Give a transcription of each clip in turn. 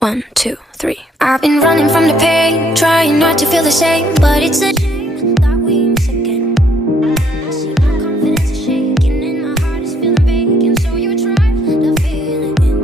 1, 2, 3. I've been running from the pain, trying not to feel the same, but it's a shame that we miss again. I see my confidence is shaking and my heart is feeling vacant, so you try to feel it in.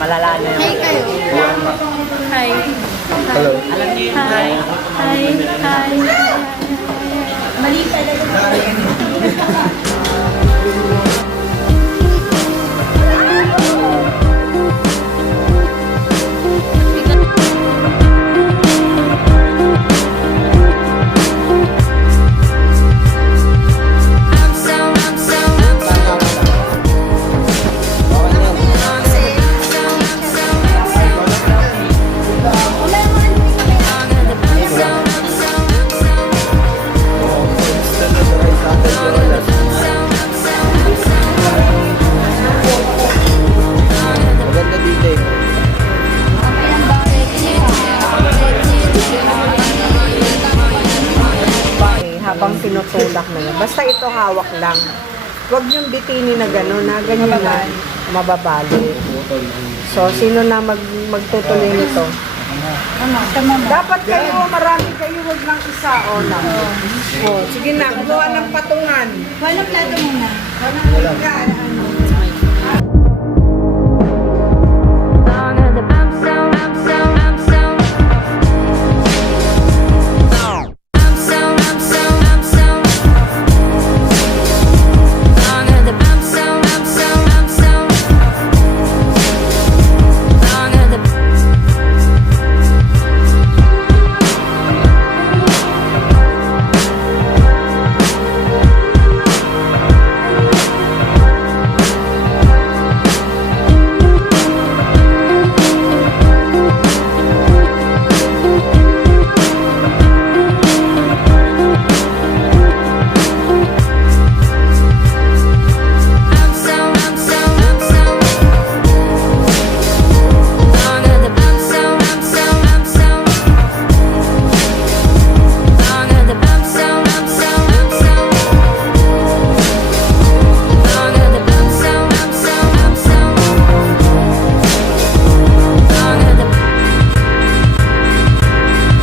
malala na yun. Hi kayo. Hi. Hello. Alam niyo yun. Hi. Hi. Hi. Mali talaga. contact na yan. Basta ito hawak lang. Huwag niyong bitinin na gano'n, na ganyan na mababali. So, sino na magtutuloy nito? Dapat kayo, marami kayo, huwag lang isa. O, na. O, sige na, kumuha ng patungan. Walang plato muna. Longer the bump zone, bump zone, bump zone. Bump zone, bump zone, bump zone. Longer the bump zone, bump zone, bump zone. Longer the bump zone, bump zone, bump zone. Longer the bump zone, bump zone, bump zone. Longer the bump zone, bump zone, bump zone. Longer the bump zone, bump zone, bump zone. Longer the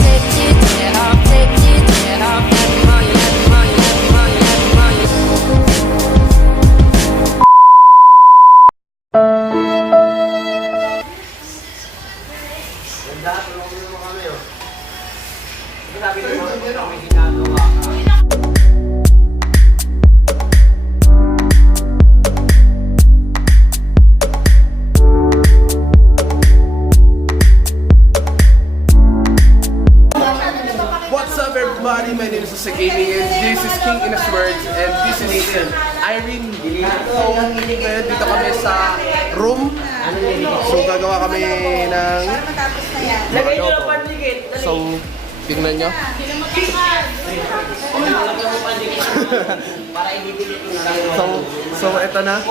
take you there, I'll take you there, I'll have you all you, have you all you, have you all you, have you all you. What's up everybody? My name is Jose Gaming and this is King in His Words and this is Irene. So ngayon dito kami sa room. So gagawa kami ng So tingnan nyo. So eto na.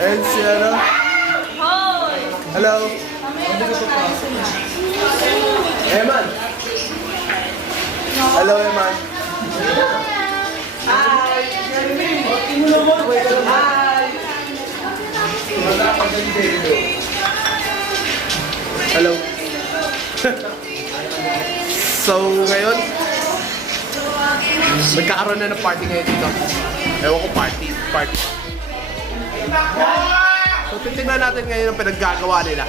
And si ano? Hello. Eman. Hello, Eman. Hello. So, ngayon, magkakaroon na ng party ngayon dito. Ewan ko, party. So, titignan natin ngayon ang pinaggagawa nila.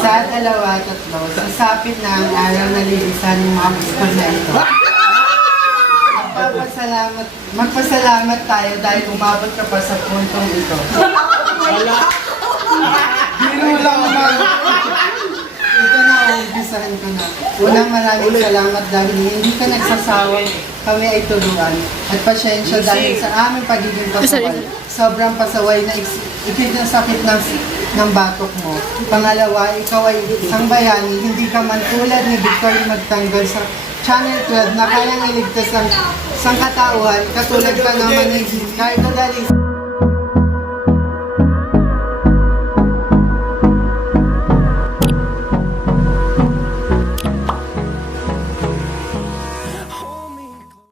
Isa, dalawa, tatlo. Sasapit na ang araw na lilisan ng mga gusto na ito. Magpasalamat tayo dahil umabot ka pa sa puntong ito. Biro lang naman. Ito na, umpisahan ko na. Unang maraming salamat dahil hindi ka nagsasawang kami ay turuan. At pasyensya dahil sa aming pagiging pasaway. Sobrang pasaway na ikinasakit ng batok mo. Pangalawa, ikaw ay isang bayani, hindi ka man tulad ni Victory magtanggal sa Channel 12 na kayang iligtas ang sangkatauhan, katulad ka naman ni Carlo Galis.